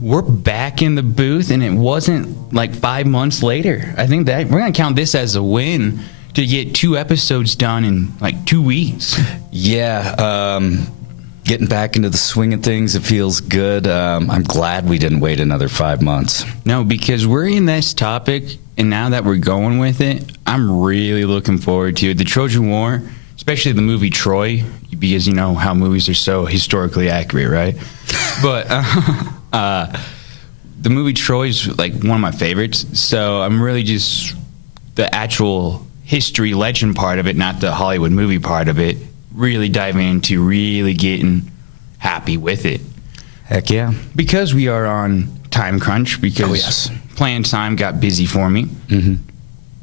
we're back in the booth, and it wasn't like 5 months later. I think that we're going to count this as a win to get 2 episodes done in like 2 weeks. Yeah, getting back into the swing of things, it feels good. I'm glad we didn't wait another 5 months. No, because we're in this topic, and now that we're going with it, I'm really looking forward to it. The Trojan War, especially the movie Troy, because you know how movies are so historically accurate, right? But the movie Troy is like one of my favorites, so I'm really just the actual history legend part of it, not the Hollywood movie part of it, really diving into really getting happy with it. Heck yeah. Because we are on time crunch, because playing time got busy for me.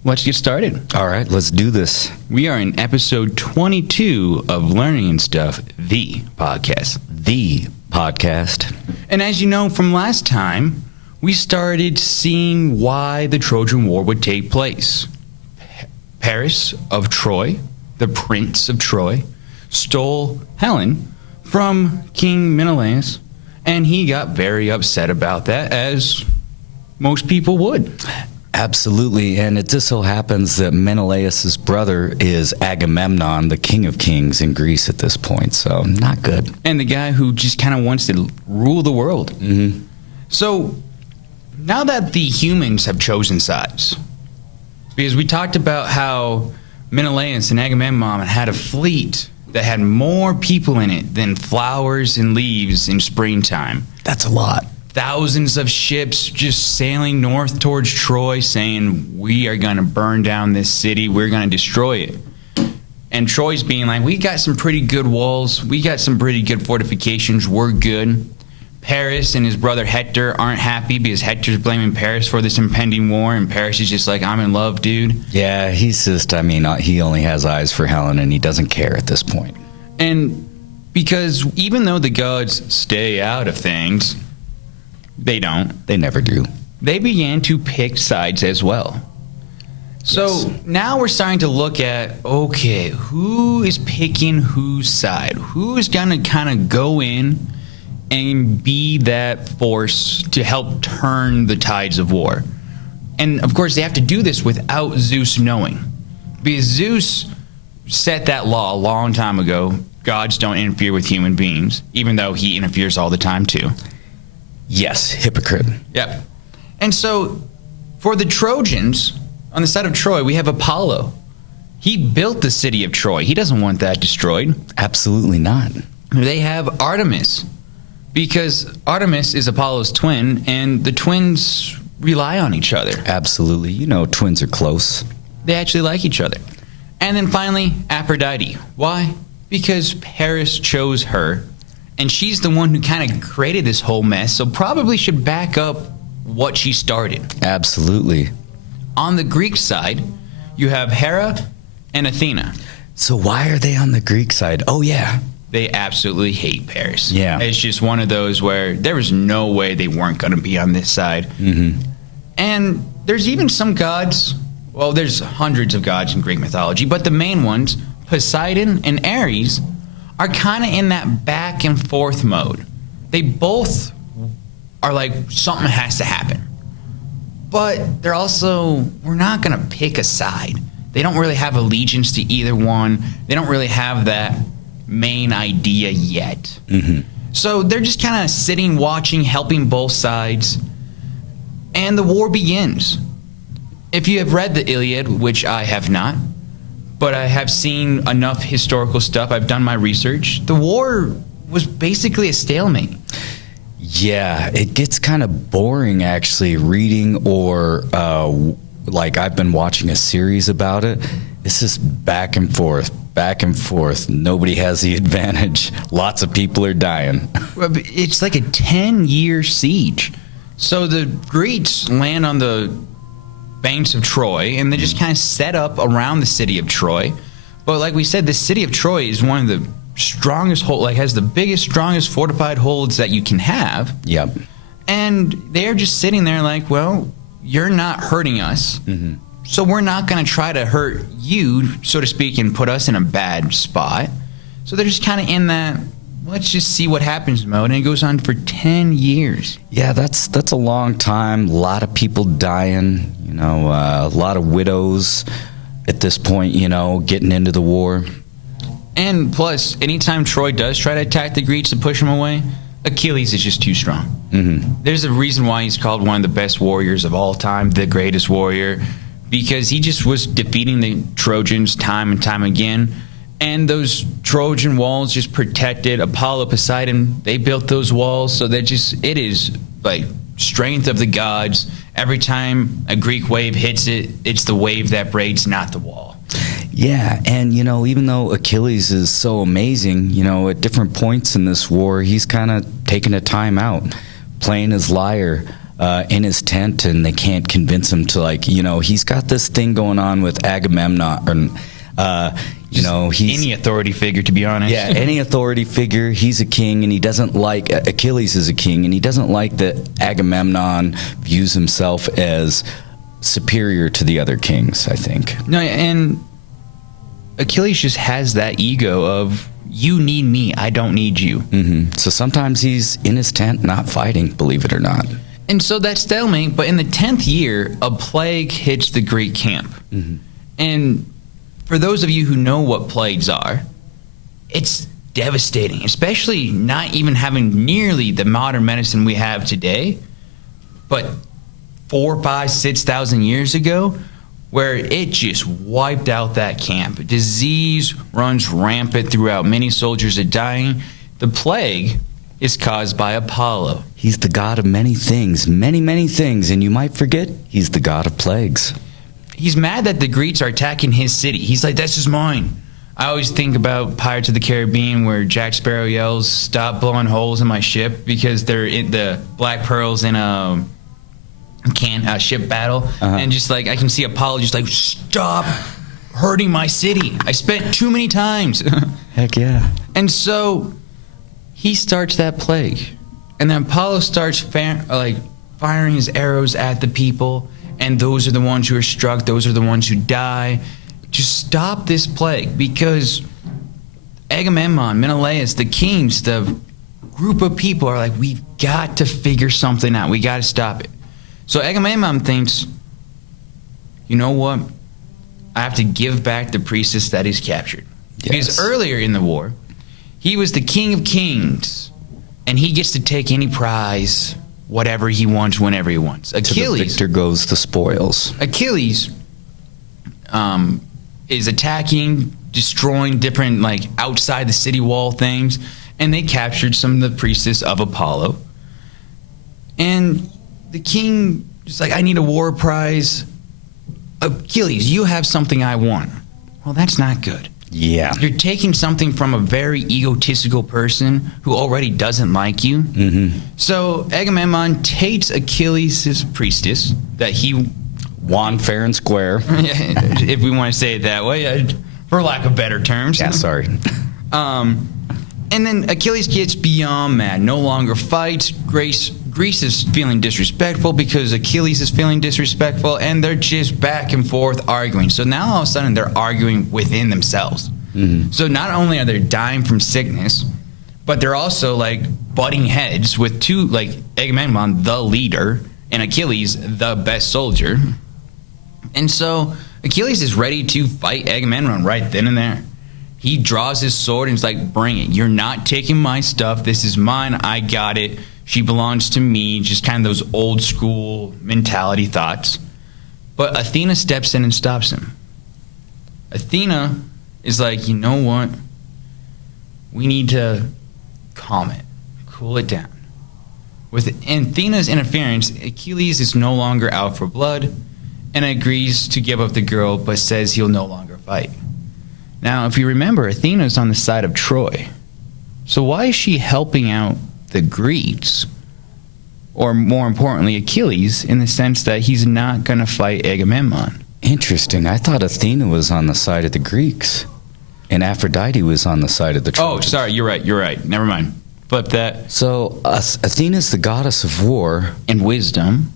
Let's get started. All right, let's do this. We are in episode 22 of Learning and Stuff, the podcast. The podcast. And as you know from last time, we started seeing why the Trojan War would take place. Paris of Troy, the Prince of Troy, stole Helen from King Menelaus, and he got very upset about that, as most people would. Absolutely, and it just so happens that Menelaus' brother is Agamemnon, the king of kings in Greece at this point, so not good. And the guy who just kind of wants to rule the world. So, now that the humans have chosen sides, because we talked about how Menelaus and Agamemnon had a fleet that had more people in it than flowers and leaves in springtime. That's a lot. Thousands of ships just sailing north towards Troy saying, we are going to burn down this city, we're going to destroy it. And Troy's being like, we got some pretty good walls, we got some pretty good fortifications, we're good. Paris and his brother Hector aren't happy because Hector's blaming Paris for this impending war, and Paris is just like, I'm in love, dude. Yeah, he's just, he only has eyes for Helen, and he doesn't care at this point. And because even though the gods stay out of things, they don't. They never do. They began to pick sides as well. So now we're starting to look at, okay, who is picking whose side? Who's going to kind of go in and be that force to help turn the tides of war? And of course, they have to do this without Zeus knowing, because Zeus set that law a long time ago. Gods don't interfere with human beings, even though he interferes all the time too. Yes, hypocrite. Yep. And so for the Trojans, on the side of Troy, we have Apollo. He built the city of Troy. He doesn't want that destroyed. Absolutely not. They have Artemis, because Artemis is Apollo's twin, and the twins rely on each other. Absolutely. You know, twins are close. They actually like each other. And then finally, Aphrodite. Why? Because Paris chose her, and she's the one who kind of created this whole mess, so probably should back up what she started. Absolutely. On the Greek side, you have Hera and Athena. So why are they on the Greek side? Oh, yeah. They absolutely hate Paris. Yeah. It's just one of those where there was no way they weren't going to be on this side. And there's even some gods, well, there's hundreds of gods in Greek mythology, but the main ones, Poseidon and Ares, are kind of in that back and forth mode. They both are like, something has to happen. But they're also, we're not going to pick a side. They don't really have allegiance to either one. They don't really have that main idea yet. So they're just kind of sitting, watching, helping both sides. And the war begins. If you have read the Iliad, which I have not, but I have seen enough historical stuff, I've done my research, the war was basically a stalemate. Yeah, it gets kind of boring actually reading, or like I've been watching a series about it. It's just back and forth. Nobody has the advantage. Lots of people are dying. It's like a 10-year siege. So the Greeks land on the banks of Troy, and they just kind of set up around the city of Troy. But like we said, the city of Troy is one of the strongest has the biggest, strongest fortified holds that you can have. Yep. And they're just sitting there like, well, you're not hurting us, so we're not going to try to hurt you, so to speak, and put us in a bad spot. So they're just kind of in that let's just see what happens mode. And it goes on for 10 years. Yeah, that's a long time. A lot of people dying, a lot of widows at this point, getting into the war. And plus, anytime Troy does try to attack the Greeks to push them away, Achilles is just too strong. Mm-hmm. There's a reason why he's called one of the best warriors of all time, the greatest warrior, because he just was defeating the Trojans time and time again. And those Trojan walls just protected Apollo, Poseidon. They built those walls, so it is like strength of the gods. Every time a Greek wave hits it, it's the wave that breaks, not the wall. Yeah, and even though Achilles is so amazing, at different points in this war, he's kind of taking a time out, playing his lyre in his tent, and they can't convince him to he's got this thing going on with Agamemnon, he's any authority figure, to be honest. Yeah, any authority figure. He's a king, and he doesn't like Achilles is a king, and he doesn't like that Agamemnon views himself as superior to the other kings, I think. No, and Achilles just has that ego of, you need me, I don't need you. Mm-hmm. So sometimes he's in his tent not fighting, believe it or not. And so that's stalemate, but in the 10th year, a plague hits the Greek camp. Mm-hmm. And for those of you who know what plagues are, it's devastating, especially not even having nearly the modern medicine we have today, but 4,000, 5,000, 6,000 years ago, where it just wiped out that camp. Disease runs rampant throughout. Many soldiers are dying. The plague is caused by Apollo. He's the god of many things, many, many things, and you might forget he's the god of plagues. He's mad that the Greeks are attacking his city. He's like, this is mine. I always think about Pirates of the Caribbean where Jack Sparrow yells, stop blowing holes in my ship, because they're in the Black Pearl's in a ship battle. And just like, I can see Apollo just like, stop hurting my city. I spent too many times. Heck yeah. And so he starts that plague. And then Apollo starts firing his arrows at the people. And those are the ones who are struck. Those are the ones who die. Just stop this plague, because Agamemnon, Menelaus, the kings, the group of people are like, we've got to figure something out. We got to stop it. So Agamemnon thinks, you know what? I have to give back the priestess that he's captured. Yes. Because earlier in the war, he was the king of kings, and he gets to take any prize, whatever he wants, whenever he wants. Achilles, to the victor goes the spoils. Achilles is attacking, destroying different outside the city wall things, and they captured some of the priestess of Apollo. And the king is like, I need a war prize. Achilles, you have something I want. Well, that's not good. Yeah. You're taking something from a very egotistical person who already doesn't like you. Mm-hmm. So Agamemnon takes Achilles' priestess that he won fair and square. If we want to say it that way, for lack of better terms. Yeah, sorry. And then Achilles gets beyond mad, no longer fights. Greece is feeling disrespectful because Achilles is feeling disrespectful, and they're just back and forth arguing. So now all of a sudden they're arguing within themselves. Mm-hmm. So not only are they dying from sickness, but they're also butting heads with two, Agamemnon, the leader, and Achilles, the best soldier. And so Achilles is ready to fight Agamemnon right then and there. He draws his sword and is like, bring it. You're not taking my stuff. This is mine. I got it. She belongs to me. Just kind of those old school mentality thoughts. But Athena steps in and stops him. Athena is like, you know what? We need to calm it. Cool it down. With Athena's interference, Achilles is no longer out for blood and agrees to give up the girl, but says he'll no longer fight. Now, if you remember, Athena's on the side of Troy. So why is she helping out the Greeks? Or more importantly, Achilles, in the sense that he's not going to fight Agamemnon. Interesting. I thought Athena was on the side of the Greeks, and Aphrodite was on the side of the Trojans. Oh, sorry. You're right. Never mind. Flip that. So Athena's the goddess of war. And wisdom.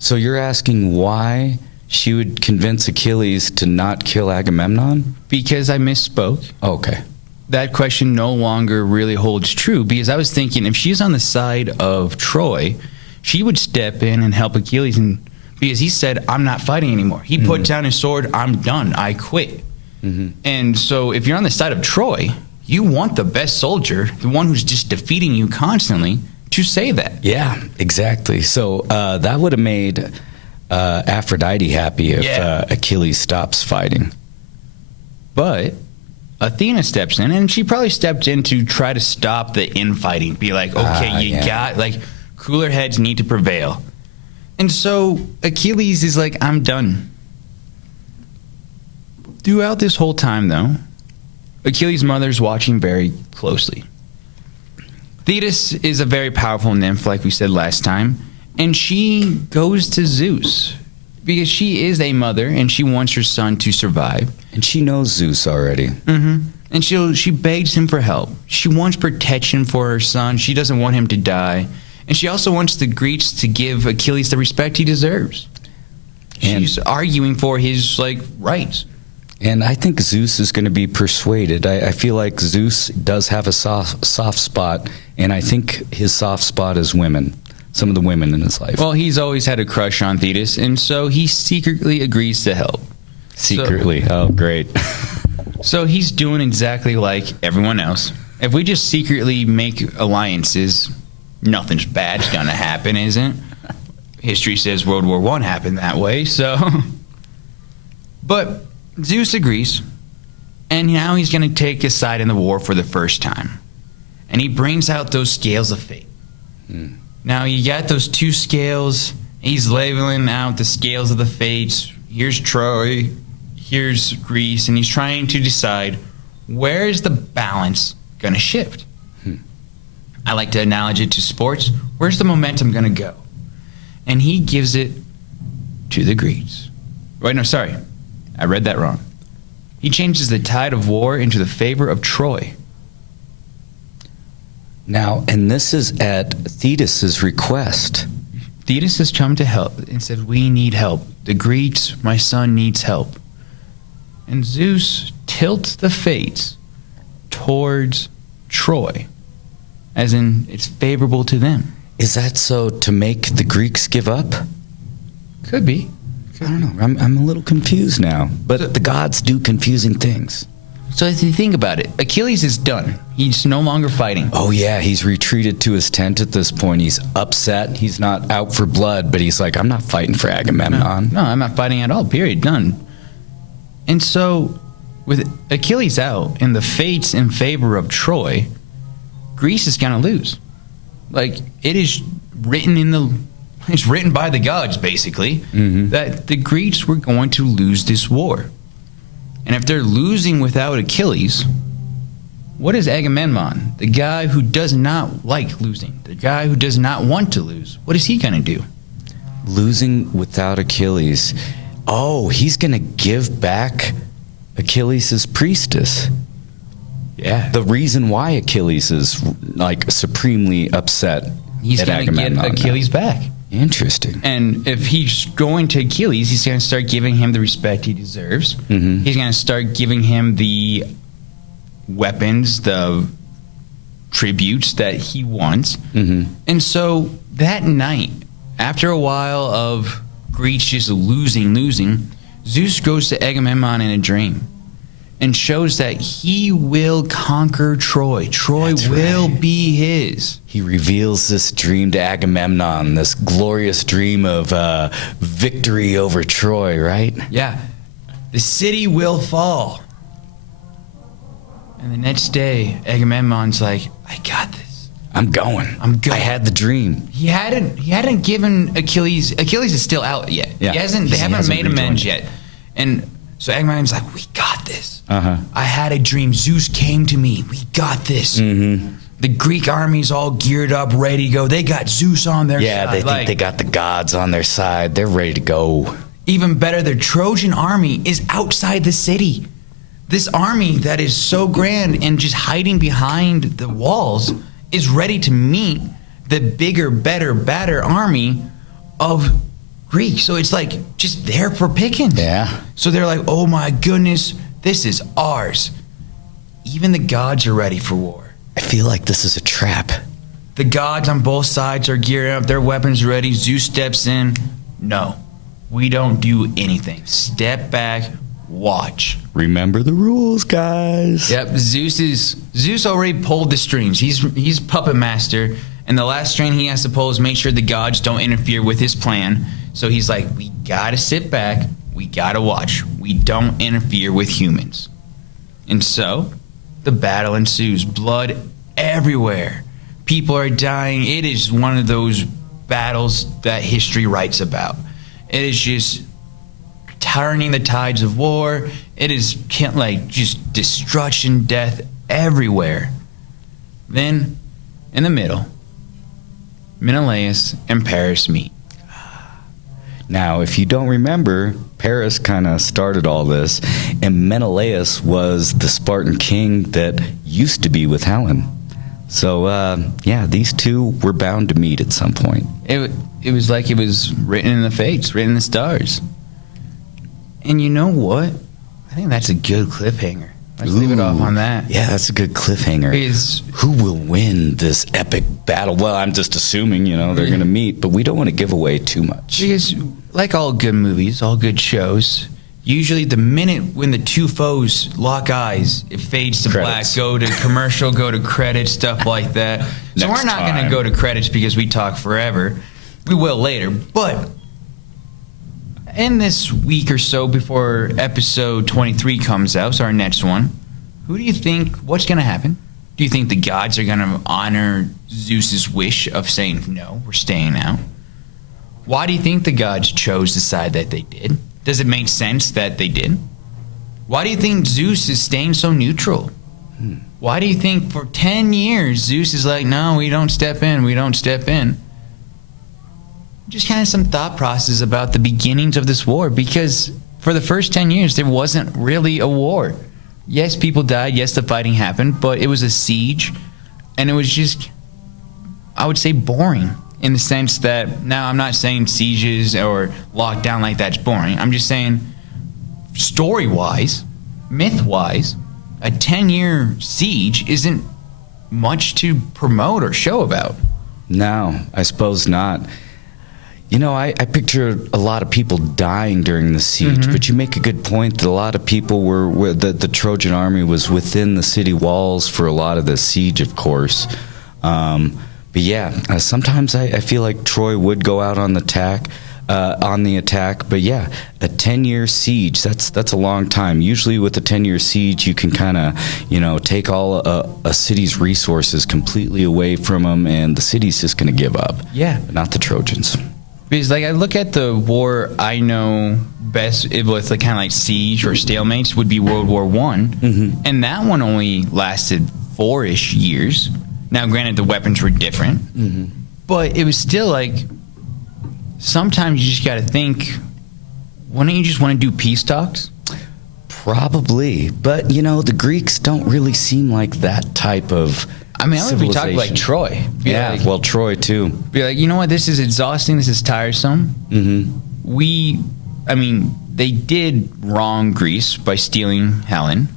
So you're asking why she would convince Achilles to not kill Agamemnon? Because I misspoke. Okay. that question no longer really holds true, because I was thinking if she's on the side of Troy, she would step in and help Achilles, and because he said, I'm not fighting anymore. He put down his sword. I'm done. I quit. And so if you're on the side of Troy, you want the best soldier, the one who's just defeating you constantly, to say that. Yeah, exactly. So that would have made Aphrodite happy if Achilles stops fighting. But Athena steps in, and she probably stepped in to try to stop the infighting. Be like, okay, got, like, cooler heads need to prevail. And so Achilles is like, I'm done. Throughout this whole time, though, Achilles' mother's watching very closely. Thetis is a very powerful nymph, like we said last time, and she goes to Zeus because she is a mother and she wants her son to survive. And she knows Zeus already. And she begs him for help. She wants protection for her son. She doesn't want him to die. And she also wants the Greeks to give Achilles the respect he deserves. She's arguing for his, like, rights. And I think Zeus is going to be persuaded. I feel like Zeus does have a soft spot, and I think his soft spot is women, some of the women in his life. Well, he's always had a crush on Thetis, and so he secretly agrees to help. Secretly? Oh, great. So he's doing exactly like everyone else. If we just secretly make alliances, nothing's bad's going to happen, isn't? History says World War I happened that way, so... But... Zeus agrees, and now he's going to take his side in the war for the first time. And he brings out those scales of fate. Now, you got those two scales. He's labeling out the scales of the fates. Here's Troy, here's Greece, and he's trying to decide where is the balance going to shift. I like to analogize it to sports. Where's the momentum going to go? And he gives it to the Greeks. Wait, no, sorry. I read that wrong. He changes the tide of war into the favor of Troy. Now, and this is at Thetis' request. Thetis has come to help and said, we need help. The Greeks, my son needs help. And Zeus tilts the fates towards Troy, as in it's favorable to them. Is that so to make the Greeks give up? Could be. I don't know. I'm a little confused now. But the gods do confusing things. So if you think about it, Achilles is done. He's no longer fighting. Oh, yeah. He's retreated to his tent at this point. He's upset. He's not out for blood, but he's like, I'm not fighting for Agamemnon. No, I'm not fighting at all. Period. Done. And so with Achilles out and the fates in favor of Troy, Greece is going to lose. Like, it is written in the... It's written by the gods, basically, that the Greeks were going to lose this war. And if they're losing without Achilles, what is Agamemnon, the guy who does not like losing, the guy who does not want to lose, what is he going to do? Losing without Achilles. Oh, he's going to give back Achilles' priestess. Yeah. The reason why Achilles is, like, supremely upset He's going to get Achilles back. Interesting. And if he's going to Achilles, he's going to start giving him the respect he deserves. He's going to start giving him the weapons, the tributes that he wants. And so that night, after a while of Greece just losing, Zeus goes to Agamemnon in a dream and shows that he will conquer Troy. Troy will be his. He reveals this dream to Agamemnon, this glorious dream of victory over Troy, right? Yeah. The city will fall. And the next day, Agamemnon's like, I got this. I'm going. I had the dream. He hadn't given Achilles. Achilles is still out yet. Yeah. They haven't made amends yet. And so Agamemnon's like, we got this. I had a dream. Zeus came to me. We got this. The Greek army's all geared up, ready to go. They got Zeus on their side. Yeah, they think they got the gods on their side. They're ready to go. Even better, the Trojan army is outside the city. This army that is so grand and just hiding behind the walls is ready to meet the bigger, better, badder army of Greek. So it's like just there for picking. Yeah. So they're like, oh my goodness, this is ours. even the gods are ready for war. I feel like this is a trap. The gods on both sides are gearing up, their weapons ready. Zeus steps in. No, we don't do anything. Step back, watch. Remember the rules, guys. Yep, Zeus already pulled the strings. He's puppet master, and the last string he has to pull is make sure the gods don't interfere with his plan. So he's like, we gotta sit back, we gotta watch. We don't interfere with humans. And so, the battle ensues. Blood everywhere. People are dying. It is one of those battles that history writes about. It is just turning the tides of war. It is like just destruction, death everywhere. Then, in the middle, Menelaus and Paris meet. Now, if you don't remember, Paris kind of started all this, and Menelaus was the Spartan king that used to be with Helen. So, yeah, these two were bound to meet at some point. It was like it was written in the fates, written in the stars. And you know what? I think that's a good cliffhanger. Let's leave it off on that. Yeah, that's a good cliffhanger. Who will win this epic battle? Well, I'm just assuming, they're going to meet, but we don't want to give away too much. Because, like all good movies, all good shows, usually the minute when the two foes lock eyes, it fades to Credits. black, go to commercial, go to credits, stuff like that. So we're not going to go to credits because we talk forever. We will later, but in this week or so before episode 23 comes out, so our next one, who do you think, what's going to happen? Do you think the gods are going to honor Zeus's wish of saying, no, we're staying out? Why do you think the gods chose the side that they did? Does it make sense that they did? Why do you think Zeus is staying so neutral? Why do you think for 10 years Zeus is like, no, we don't step in? Just kind of some thought process about the beginnings of this war, because for the first 10 years, there wasn't really a war. Yes, people died. Yes, the fighting happened, but it was a siege, and it was just, I would say, boring in the sense that, now I'm not saying sieges or lockdown like that's boring. I'm just saying story-wise, myth-wise, a 10-year siege isn't much to promote or show about. No, I suppose not. I picture a lot of people dying during the siege, but you make a good point that a lot of people were the Trojan army was within the city walls for a lot of the siege, of course. But yeah, sometimes I feel like Troy would go out on the attack. But yeah, a 10-year siege, that's a long time. Usually with a 10-year siege, you can kind of, take all a city's resources completely away from them, and the city's just going to give up. Yeah. But not the Trojans. Because, I look at the war I know best with kind of like siege or stalemates would be World War I. And that one only lasted 4-ish years. Now, granted, the weapons were different. But it was still sometimes you just got to think, wouldn't you just want to do peace talks? Probably. But, the Greeks don't really seem like that type of I mean, if we talk like Troy. Well, Troy, too. Be like, you know what? This is exhausting. This is tiresome. They did wrong Greece by stealing Helen.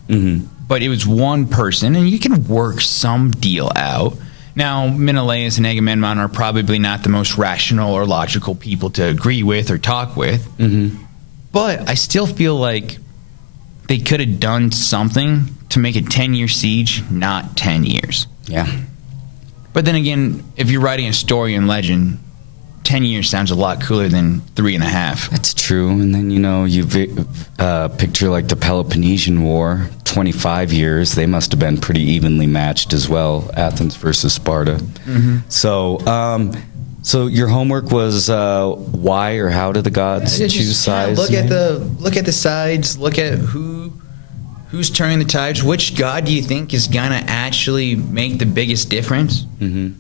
But it was one person, and you can work some deal out. Now, Menelaus and Agamemnon are probably not the most rational or logical people to agree with or talk with. But I still feel like they could have done something to make a 10-year siege not 10 years. Yeah. But then again, if you're writing a story and legend, 10 years sounds a lot cooler than 3.5. That's true. And then, you picture like the Peloponnesian War, 25 years. They must have been pretty evenly matched as well, Athens versus Sparta. So your homework was why or how do the gods choose sides? Look at the sides. Look at who's turning the tides. Which god do you think is gonna actually make the biggest difference?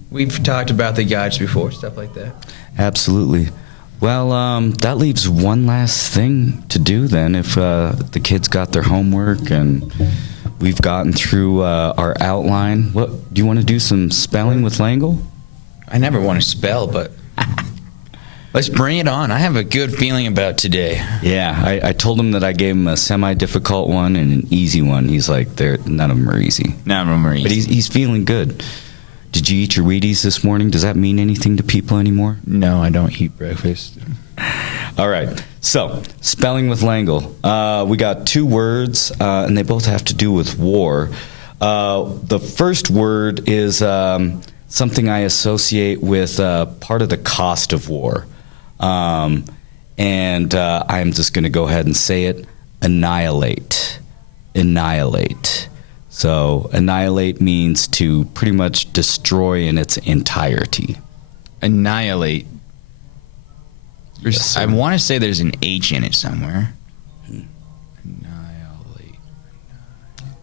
We've talked about the gods before, stuff like that. Absolutely. Well, that leaves one last thing to do then. If the kids got their homework and we've gotten through our outline, what do you want to do? Some spelling with Langle? I never want to spell, but Let's bring it on. I have a good feeling about today. Yeah, I told him that I gave him a semi-difficult one and an easy one. He's like, none of them are easy. None of them are easy. But he's feeling good. Did you eat your Wheaties this morning? Does that mean anything to people anymore? No, I don't eat breakfast. All right. So, spelling with Langle. We got 2 words, and they both have to do with war. The first word is something I associate with part of the cost of war. I'm just going to go ahead and say it. Annihilate. Annihilate. So, annihilate means to pretty much destroy in its entirety. Annihilate. Yes, I want to say there's an H in it somewhere. Annihilate.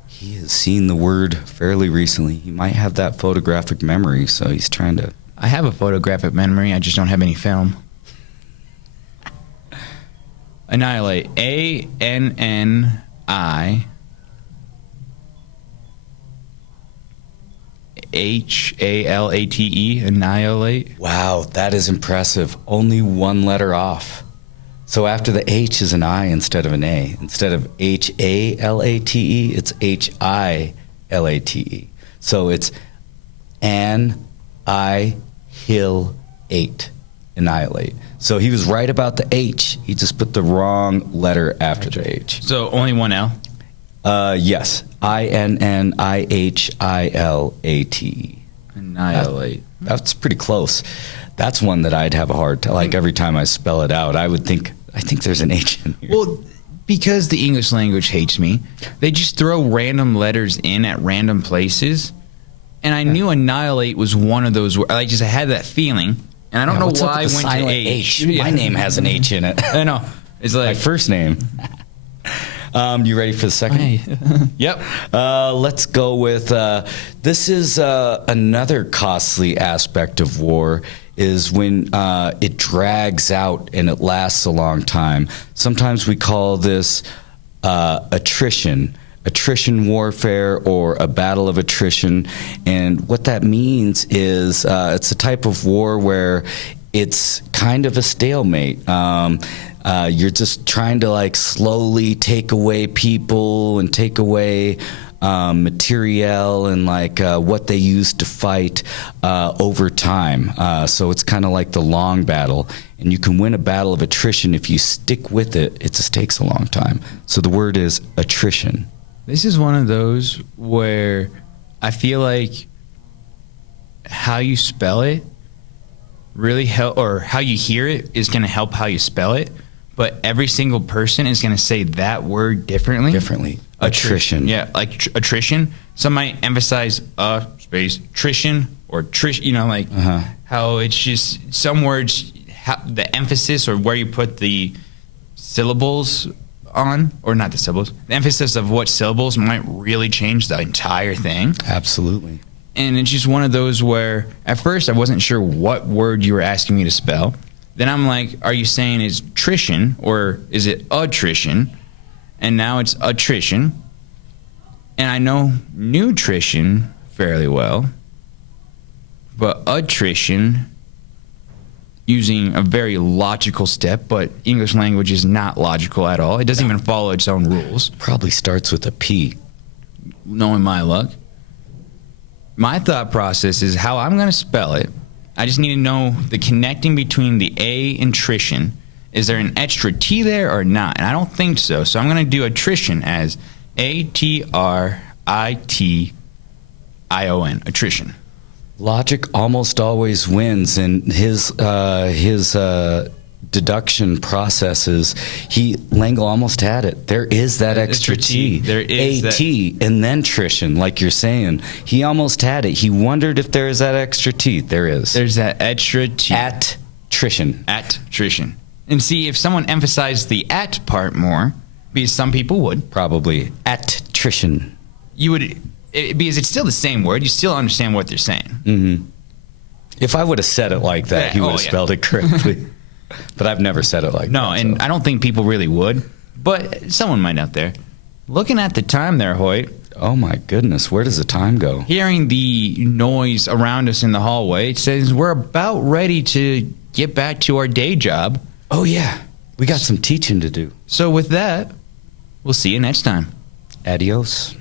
He has seen the word fairly recently. He might have that photographic memory, so he's trying to... I have a photographic memory. I just don't have any film. Annihilate. A-N-N-I... H-A-L-A-T-E, annihilate. Wow, that is impressive. Only 1 letter off. So after the H is an I instead of an A. Instead of H-A-L-A-T-E, it's H-I-L-A-T-E. So it's annihilate. Annihilate. So he was right about the H. He just put the wrong letter after the H. So only 1 L? Yes. I-N-N-I-H-I-L-A-T-E. Annihilate. That's pretty close. That's one that I'd have a hard time. Like every time I spell it out, I think there's an H in here. Well, because the English language hates me, they just throw random letters in at random places. And I knew annihilate was one of those. I had that feeling. And I don't know why I went to H. My name has an H in it. I know. It's like my first name. You ready for the second? Hey. Yep. Let's go with this is another costly aspect of war is when it drags out and it lasts a long time. Sometimes we call this attrition warfare or a battle of attrition. And what that means is it's a type of war where it's kind of a stalemate. You're just trying to slowly take away people and take away materiel and what they used to fight over time. So it's kind of like the long battle. And you can win a battle of attrition if you stick with it. It just takes a long time. So the word is attrition. This is one of those where I feel like how you spell it really help, or how you hear it is going to help how you spell it. But every single person is going to say that word differently. Attrition. Yeah, like attrition. Some might emphasize space attrition or how it's just some words, the emphasis or where you put the syllables on, or not the syllables, the emphasis of what syllables might really change the entire thing. Absolutely. And it's just one of those where at first I wasn't sure what word you were asking me to spell. Then I'm like, are you saying is attrition or is it attrition? And now it's attrition. And I know nutrition fairly well, but attrition, using a very logical step, but English language is not logical at all. It doesn't even follow its own rules. Probably starts with a P. Knowing my luck. My thought process is how I'm going to spell it. I just need to know the connecting between the A and trition. Is there an extra T there or not? And I don't think so. So I'm going to do attrition as A-T-R-I-T-I-O-N. Attrition. Logic almost always wins, and his deduction processes, Langle almost had it. There is that extra T. There is A-T, and then trition, like you're saying. He almost had it. He wondered if there is that extra T. There is. There's that extra T. At trition. At trition. And see, if someone emphasized the at part more, because some people would. Probably. At trition. You would, because it's still the same word. You still understand what they're saying. Mm-hmm. If I would have said it like that, he would have spelled it correctly. But I've never said it like that. No, and I don't think people really would. But someone might out there. Looking at the time there, Hoyt. Oh, my goodness. Where does the time go? Hearing the noise around us in the hallway, it says we're about ready to get back to our day job. Oh, yeah. We got some teaching to do. So with that, we'll see you next time. Adios.